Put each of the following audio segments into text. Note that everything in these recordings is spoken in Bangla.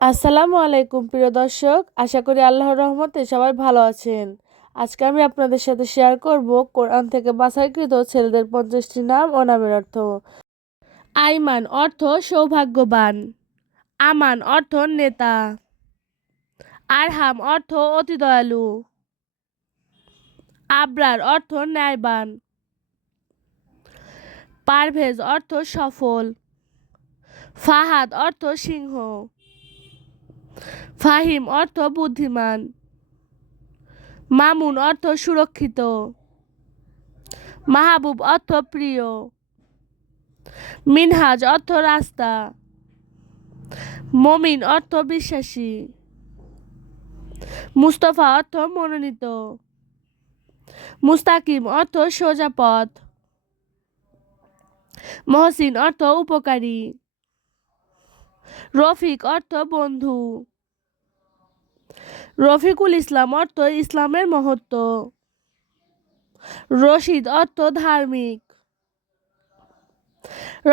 আসসালামু আলাইকুম প্রিয় দর্শক, আশা করি আল্লাহর রহমতে সবাই ভালো আছেন। আজকে আমি আপনাদের সাথে শেয়ার করব কোরআন থেকে বাছাইকৃত ছেলেদের 50টি নাম ও নামের অর্থ। আইমান অর্থ সৌভাগ্যবান, আমান অর্থ নেতা, আরহাম অর্থ অতি দয়ালু, আবরার অর্থ ন্যায়বান, পারভেজ অর্থ সফল, ফাহাদ অর্থ সিংহ, ফাহিম অর্থ বুদ্ধিমান, মামুন অর্থ সুরক্ষিত, মাহবুব অর্থ প্রিয়, মিনহাজ অর্থ রাস্তা, মমিন অর্থ বিশ্বাসী, মুস্তফা অর্থ মনোনীত, মুস্তাকিম অর্থ সোজা পথ, মহসিন অর্থ উপকারী, রফিক অর্থ বন্ধু, রফিকুল ইসলাম অর্থ ইসলামের মহত্ব, রশিদ অর্থ ধার্মিক,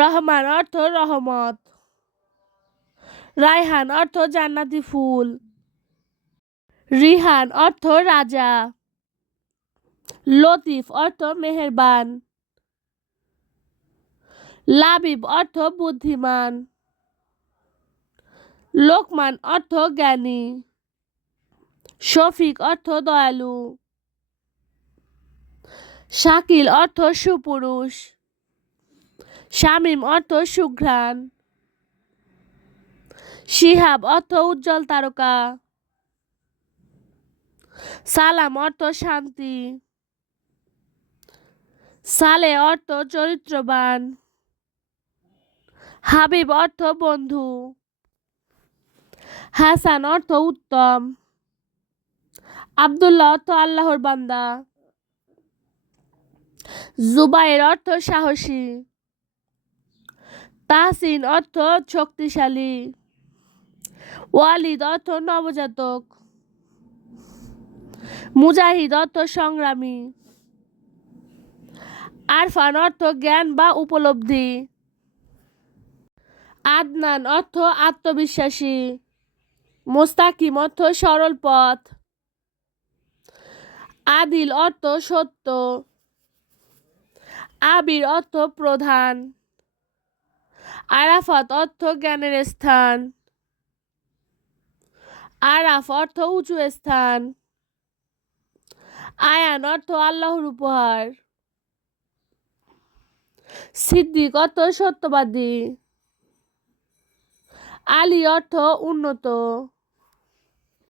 রহমান অর্থ রহমত, রায়হান অর্থ জান্নাতি ফুল, রিহান অর্থ রাজা, লতিফ অর্থ মেহেরবান, লাবিব অর্থ বুদ্ধিমান, লোকমান অর্থ জ্ঞানী, শফিক অর্থ দয়ালু, শাকিল অর্থ সুপুরুষ, শামীম অর্থ সুঘ্রাণ, শিহাব অর্থ উজ্জ্বল তারকা, সালাম অর্থ শান্তি, সালে অর্থ চরিত্রবান, হাবিব অর্থ বন্ধু, হাসান অর্থ উত্তম, আব্দুল্লাহ অর্থ আল্লাহর বান্দা, জুবাইর অর্থ সাহসী, তাহসিন অর্থ শক্তিশালী, ওয়ালিদ অর্থ নবজাতক, মুজাহিদ অর্থ সংগ্রামী, আরফান অর্থ জ্ঞান বা উপলব্ধি, আদনান অর্থ আত্মবিশ্বাসী, মোস্তাকিম অর্থ সরল পথ, আদিল অর্থ সত্য, আবির অর্থ প্রধান, আরাফাত অর্থ জ্ঞানের স্থান, আরাফ অর্থ উঁচু স্থান, আয়ান অর্থ আল্লাহর উপহার, সিদ্দিক অর্থ সত্যবাদী, আলী অর্থ উন্নত।